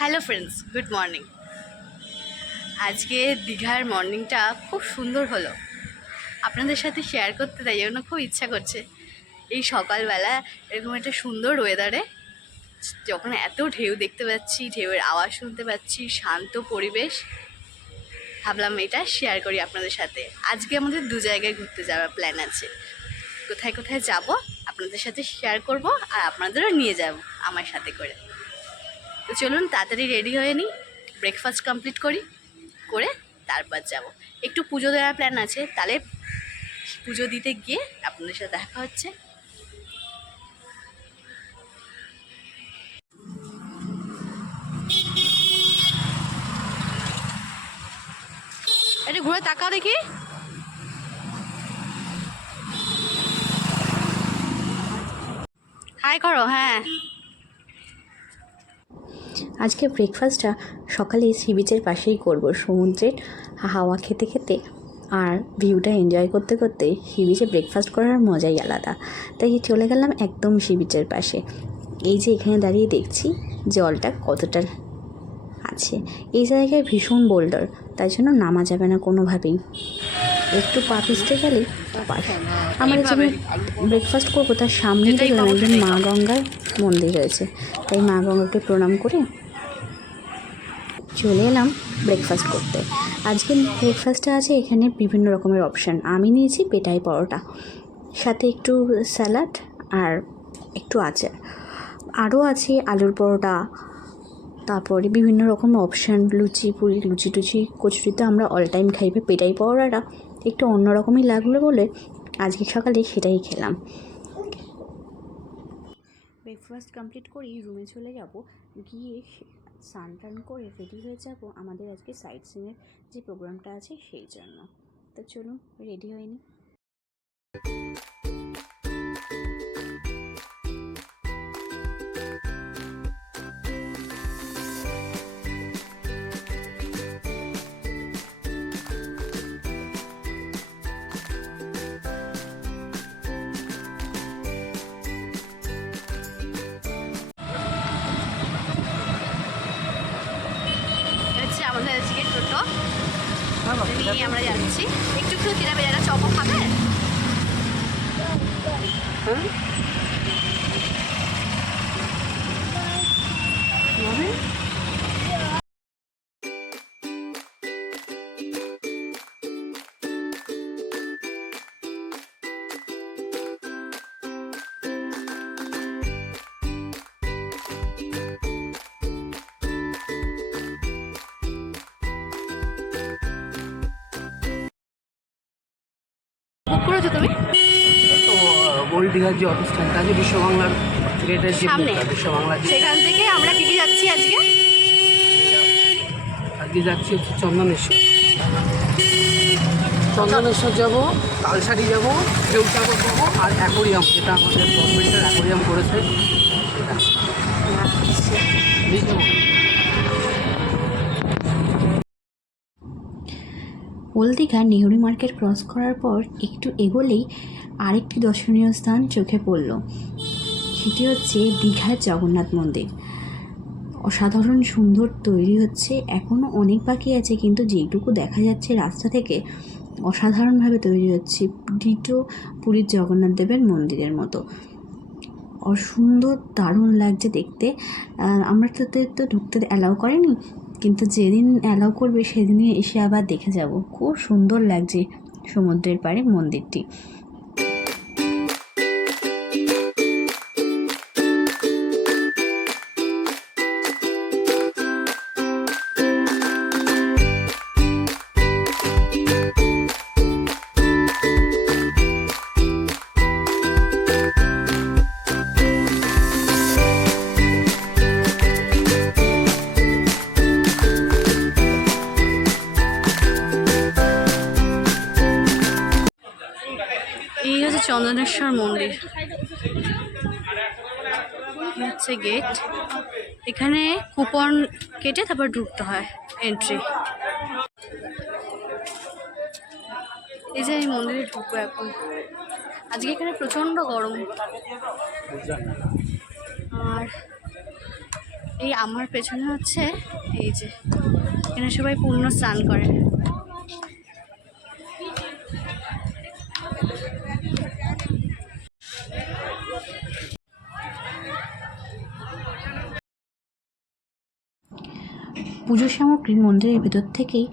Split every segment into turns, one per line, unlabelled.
Hello friends good morning আজকে দীঘার মর্নিংটা খুব সুন্দর হলো। আপনাদের সাথে শেয়ার করতে তাই জন্য খুব ইচ্ছা করছে। এই সকালবেলা এরকম একটা সুন্দর ওয়েদারে যখন এত ঢেউ দেখতে পাচ্ছি, ঢেউয়ের আওয়াজ শুনতে পাচ্ছি, শান্ত পরিবেশ, ভাবলাম এটা শেয়ার করি আপনাদের সাথে। আজকে আমাদের দু জায়গায় ঘুরতে যাওয়ার প্ল্যান আছে। কোথায় কোথায় যাব, আপনাদের সাথে শেয়ার করব আর আপনাদেরও নিয়ে যাব আমার সাথে করে। তো চলুন তাড়াতাড়ি রেডি হয়ে নিই। ব্রেকফাস্ট কমপ্লিট করি, করে তারপর যাব। একটু পুজো দেওয়ার প্ল্যান আছে, তাহলে পুজো দিতে গিয়ে আপনাদের সাথে দেখা হচ্ছে। একটু ঘুরে তাকাও দেখি। হাই করো হ্যাঁ।
আজকে ব্রেকফাস্টটা সকালে সি বিচের পাশেই করব। সমুদ্রের হাওয়া খেতে খেতে আর ভিউটা এনজয় করতে করতে সি বিচে ব্রেকফাস্ট করার মজাই আলাদা। তাই চলে গেলাম একদম সি বিচের পাশে। এই যে এখানে দাঁড়িয়ে দেখছি জলটা কতটা আছে। এই জায়গায় ভীষণ বোল্ডার তাই জন্য নামা যাবে না কোনোভাবেই। একটু পা পিছতে গেলে আমরা যেখানে ব্রেকফাস্ট করব তার সামনে
যেটাই
দেখলাম একজন মা গঙ্গার মন্দির রয়েছে। তাই মা গঙ্গাকে প্রণাম করে চলে এলাম ব্রেকফাস্ট করতে। আজকে ব্রেকফাস্টে আছে এখানে বিভিন্ন রকমের অপশান আমি নিয়েছি পেটাই পরোটা, সাথে একটু স্যালাড আর একটু আচার। আরও আছে আলুর পরোটা, তারপরে বিভিন্ন রকম অপশান লুচি, পুরি, লুচি টুচি কচুরিতে আমরা অল টাইম খাইবে পেটাই পরোটাটা। একটু অন্যরকমই লাগল বলে আজকে সকালে সেটাই খেলাম। ব্রেকফাস্ট কমপ্লিট করেই রুমে চলে যাব। গিয়ে স্নান টান করে রেডি হয়ে যাব আমাদের আজকে সাইট সিনের যে প্রোগ্রামটা আছে সেই জন্য। তো চলুন রেডি হয়ে নিই।
হচ্ছে আজকে টোটো। নিয়ে আমরা যাচ্ছি। একটু একটু কিনা যারা চপও খাবে? বুক করেছ তুমি?
তো ওল্ড দীঘার যে অটো স্ট্যান্ডটা আছে বিশ্ব বাংলার গেটের যে
সামনে।
বিশ্ব বাংলার
সেখান থেকে আমরা কি কি যাচ্ছি আজকে?
আজকে যাচ্ছি হচ্ছে চন্দনেশ্বর। চন্দনেশ্বর যাব তালসারি যাব ঢেউসাগর যাব আর অ্যাকোরিয়াম যেটা আমাদের গভর্নমেন্টের অ্যাকোরিয়াম করেছে সেটা। বুঝতে পারলে?
Old Digha Nehru market cross করার পর একটু এগোলেই আরেকটি দর্শনীয় স্থান চোখে পড়ল। সেটি হচ্ছে দীঘার জগন্নাথ মন্দির। অসাধারণ সুন্দর তৈরি হচ্ছে এখনও অনেক বাকি আছে, কিন্তু যেটুকু দেখা যাচ্ছে রাস্তা থেকে অসাধারণভাবে তৈরি হচ্ছে ডিটো পুরীর জগন্নাথ দেবের মন্দিরের মতো। অসুন্দর, দারুণ লাগছে দেখতে। আমরা তো- তো ঢুকতে অ্যালাউ করেনি? কিন্তু যেদিন অ্যালাউ করবে, সেদিনই এসে আবার দেখে যাব। খুব সুন্দর লাগছে সমুদ্রের পাড়ে মন্দিরটি।
এই হচ্ছে চন্দনেশ্বর মন্দির। হচ্ছে গেট এখানে কুপন কেটে তারপর ঢুকতে হয় এন্ট্রি এই যে এই মন্দিরে ঢুকবো এখন। আজকে এখানে প্রচণ্ড গরম। আর এই আমার পেছনে হচ্ছে, এই যে, এখানে সবাই পূর্ণ স্নান করে।
পুজোর সামগ্রী মন্দিরের ভেতর থেকেই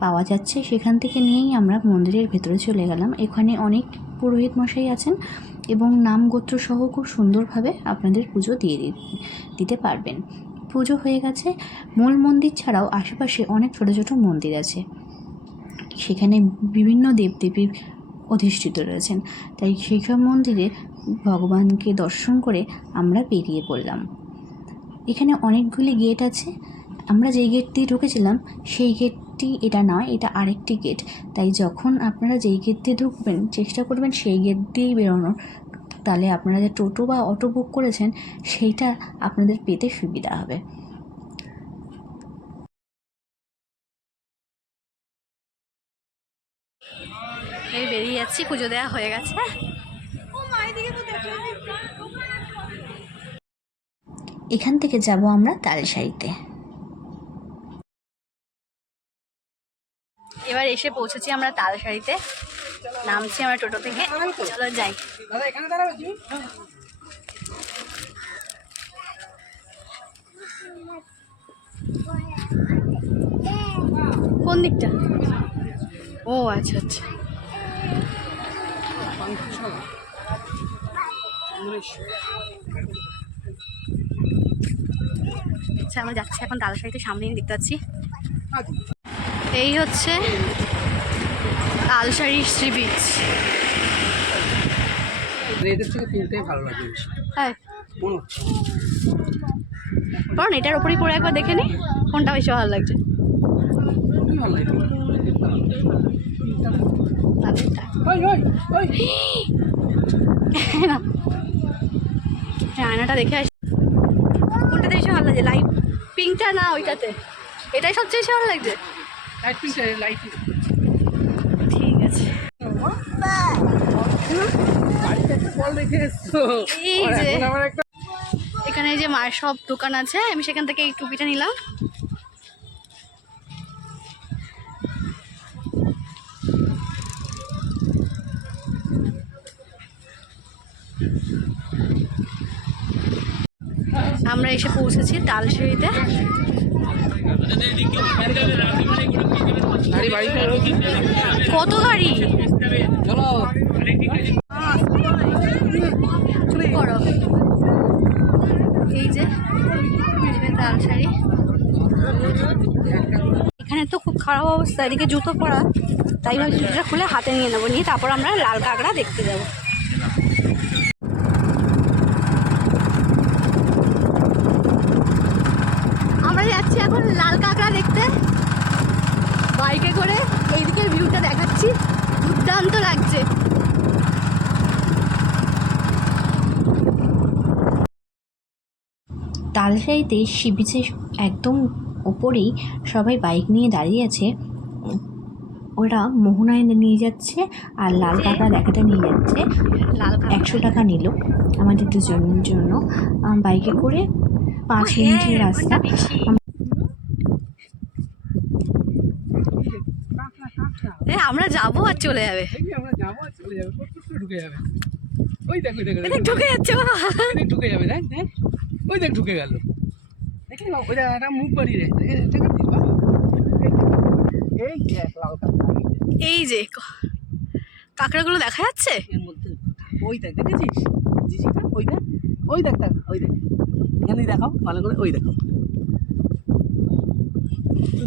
পাওয়া যাচ্ছে। সেখান থেকে নিয়েই আমরা মন্দিরের ভেতরে চলে গেলাম। এখানে অনেক পুরোহিত মশাই আছেন এবং নাম গোত্র সহ খুব সুন্দরভাবে আপনাদের পুজো দিয়ে দিতে পারবেন। পুজো হয়ে গেছে। মূল মন্দির ছাড়াও আশেপাশে অনেক ছোটো ছোটো মন্দির আছে। সেখানে বিভিন্ন দেবদেবী অধিষ্ঠিত রয়েছেন। তাই সেই সব মন্দিরে ভগবানকে দর্শন করে আমরা বেরিয়ে পড়লাম। এখানে অনেকগুলি গেট আছে। আমরা যেই গেট দিয়ে ঢুকেছিলাম সেই গেটটি এটা নয় এটা আরেকটি গেট। তাই যখন আপনারা যেই গেট দিয়ে ঢুকবেন চেষ্টা করবেন সেই গেট দিয়েই বেরোনোর। তাহলে আপনারা যে টোটো বা অটো বুক করেছেন সেইটা আপনাদের পেতে সুবিধা হবে।
এই বেরিয়ে যাচ্ছি পুজো দেওয়া হয়ে গেছে।
এখান থেকে যাব আমরা তালসারিতে
এবার এসে পৌঁছেছি আমরা তালসারিতে নামছি আমরা টোটো থেকে। চলো যাই।
দাদা
কোন দিকটা? ও আচ্ছা আচ্ছা। আচ্ছা আমরা যাচ্ছি এখন তালসারিতে সামনেই দেখতে পাচ্ছি। এই হচ্ছে তালসারি সি বিচ
থেকে ভালো লাগে
হ্যাঁ। কারণ এটার ওপরেই পরে একবার দেখে নি কোনটা বেশি ভালো লাগছে। হ্যাঁ, আয়নাটা দেখে আসি। কোনটাতে বেশি ভালো লাগছে লাইট পিঙ্কটা না ওইটাতে? এটাই সবচেয়ে বেশি ভালো লাগছে? ঠিক আছে।
এখন
যে মায়ের সব দোকান আছে আমি সেখান থেকে এই টুপিটা নিলাম। আমরা এসে পৌঁছেছি তালশিড়িতে। কত গাড়ি?
চলো।
চুপ করো। এই যে তাল শাড়ি। এখানে তো খুব খারাপ অবস্থা এদিকে জুতো পরা। তাই ভাবছি জুতোটা খুলে হাতে নিয়ে নেব নিয়ে তারপর আমরা লাল কাঁকড়া দেখতে যাব আমরা যাচ্ছি এখন লাল কাঁকড়া দেখতে বাইকে করে এইদিকের ভিউটা দেখাচ্ছি দুর্দান্ত লাগছে।
তালসারিতে সি বিচের একদম ওপরেই সবাই বাইক নিয়ে দাঁড়িয়ে আছে। ওরা মোহনায় নিয়ে যাচ্ছে আর লাল কাঁকড়া দেখাটা নিয়ে যাচ্ছে।
লাল
একশো টাকা নিল আমাদের দুজনের জন্য। বাইকে করে পাঁচ
ও হ্যাঁ,
মিনিটের রাস্তা
এ, আমরা যাব আর চলে যাবে।
আমরা যাব আর চলে যাবে ঢুকে যাবে। ওই দেখ ওই দেখ
ঢুকে যাচ্ছে
ঢুকে যাবে দেখ দেখ। ওই দেখ ঢুকে গেল। দেখলি ওই দেখ একটা মুখ রে? এই দেখ লাল কাঁকড়া,
এই যে কাঁকড়াগুলো দেখা যাচ্ছে?
এর মধ্যে ওই দেখ দেখেছিস? জিজিটা ওই দেখ ওই দেখ দেখ ওই দেখ। দেখাও ভালো করে ওই দেখো।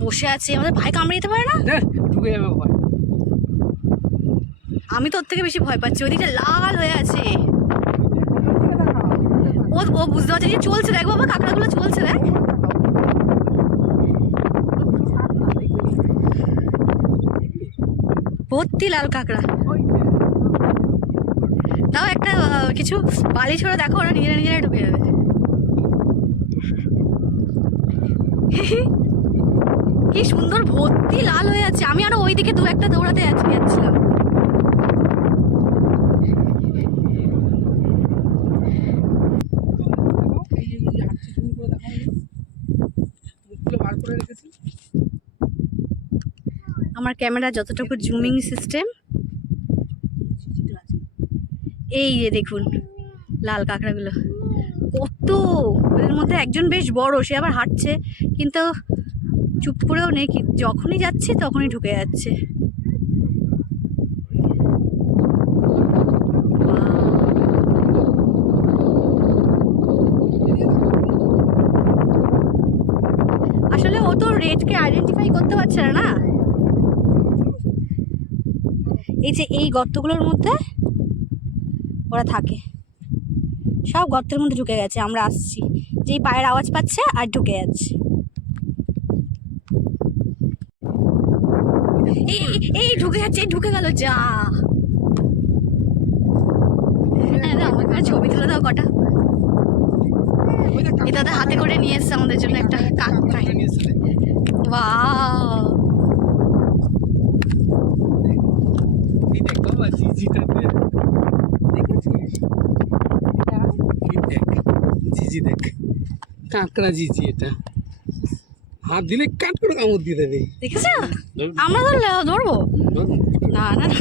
বসে আছে আমাদের ভাই কামড়ে দিতে পারে না?
ঢুকে যাবে ভয়
আমি তোর থেকে বেশি ভয় পাচ্ছি, ওদিকে লাল হয়ে আছে। ও ও বুঝতে পারছে যে চলছে, দেখ বাবা, কাঁকড়াগুলো চলছে, দেখ। ভর্তি লাল কাঁকড়া। তাও একটা কিছু বালি ছড়া দেখো, ওরা নিজেরা নিজেরা ঢুকে যাবে। সুন্দর ভর্তি লাল হয়ে আছে। আমি আরও ওই দিকে দু একটা দৌড়াতে যাচ্ছি- যাচ্ছিলাম। আমার ক্যামেরা যতটুকু জুমিং সিস্টেম এই যে দেখুন লাল কাঁকড়াগুলো। কত ওদের মধ্যে একজন বেশ বড় সে আবার হাঁটছে কিন্তু চুপ করেও নেই যখনই যাচ্ছে তখনই ঢুকে যাচ্ছে। আসলে ও তো রেডকে আইডেন্টিফাই করতে পারছে না না? এই যে এই গর্তগুলোর মধ্যে ওরা থাকে। সব গর্তের মধ্যে ঢুকে গেছে, আমরা আসছি। যেই পায়ের আওয়াজ পাচ্ছে আর ঢুকে যাচ্ছে। এই এই- ঢুকে যাচ্ছে ঢুকে গেল যা হ্যাঁ, আমাকে ছবি তুলে দাও কটা ওদের হাতে করে নিয়ে এসছে আমাদের জন্য একটা কাক
কাঁকড়া নিয়ে এসেছে।
ওয়াও
এই দেখ দেখ। দেখেছিস? এই দেখ কাঁকড়া ঝিঝি এটা হাত দিলে কাট করে কামড় দিয়ে দেবে।
দেখেছ? আমরা ধরলে ধরবো? না না না।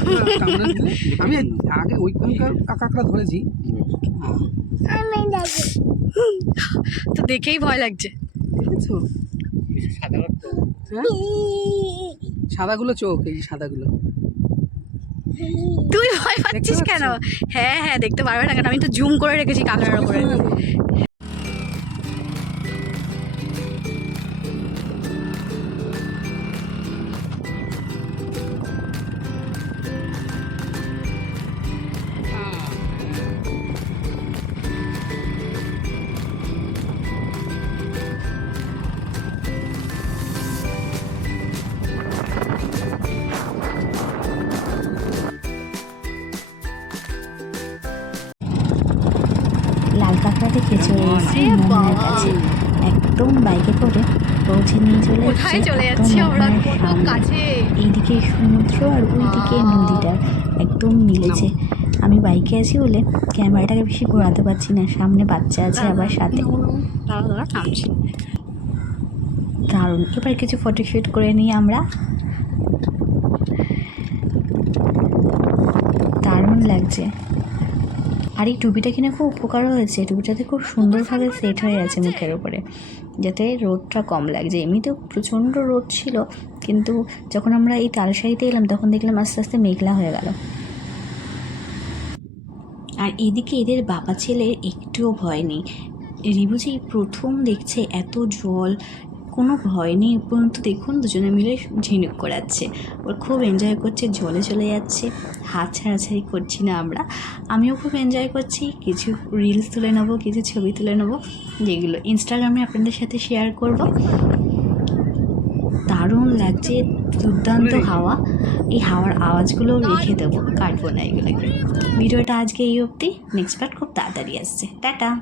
আমি আগে ওইখানকার কাঁকড়া ধরেছি।
তো দেখেই ভয় লাগছে।
দেখেছ? হ্যাঁ? সাদাগুলো চোখ এই সাদাগুলো।
তুই ভয় পাচ্ছিস কেন? হ্যাঁ হ্যাঁ দেখতে পারবে না কেন? আমি তো জুম করে রেখেছি কাঁকড়ার উপরে
দেখে চলে এসেছি
আরে
মোহনের কাছে একদম বাইকে করে পৌঁছে নিয়ে চলে
কোথায়
এসেছি
চলে যাচ্ছি আমরা কত কাছে?
এইদিকে সমুদ্র আর ওইদিকে নদীটা একদম মিলেছে। আমি বাইকে আছি বলে ক্যামেরাটাকে বেশি ঘোরাতে পারছি না। সামনে বাচ্চা আছে আবার সাথে। দারুণ। এবার কিছু ফটো ফটোশ্যুট করে নিই আমরা। দারুণ লাগছে। আর এই টুপিটা কিনে খুব উপকার হয়েছে। টুপিটাতে খুব সুন্দরভাবে সেট হয়ে আছে মুখের ওপরে যাতে রোদটা কম লাগছে। এমনিতেও প্রচণ্ড রোদ ছিল, কিন্তু যখন আমরা এই তালসারিতে এলাম, তখন দেখলাম আস্তে আস্তে মেঘলা হয়ে গেল। আর এদিকে এদের বাবা ছেলের একটুও ভয় নেই। রিবু যে প্রথম দেখছে এত জল কোনো ভয় নেই উপরন্তু দেখুন দুজনে মিলে ঝিনুক করাচ্ছে ওর খুব এনজয় করছে জলে চলে যাচ্ছে। হাত ছাড়াছাড়ি করছি না আমরা। আমিও খুব এনজয় করছি। কিছু রিলস তুলে নেব কিছু ছবি তুলে নেব যেগুলো ইনস্টাগ্রামে আপনাদের সাথে শেয়ার করব। দারুণ লাগছে দুর্দান্ত হাওয়া। এই হাওয়ার আওয়াজগুলো রেখে দেবো কাটবো না এগুলোকে। ভিডিওটা আজকে এই অবধি। নেক্সট পার্ট খুব তাড়াতাড়ি আসছে। টাটা!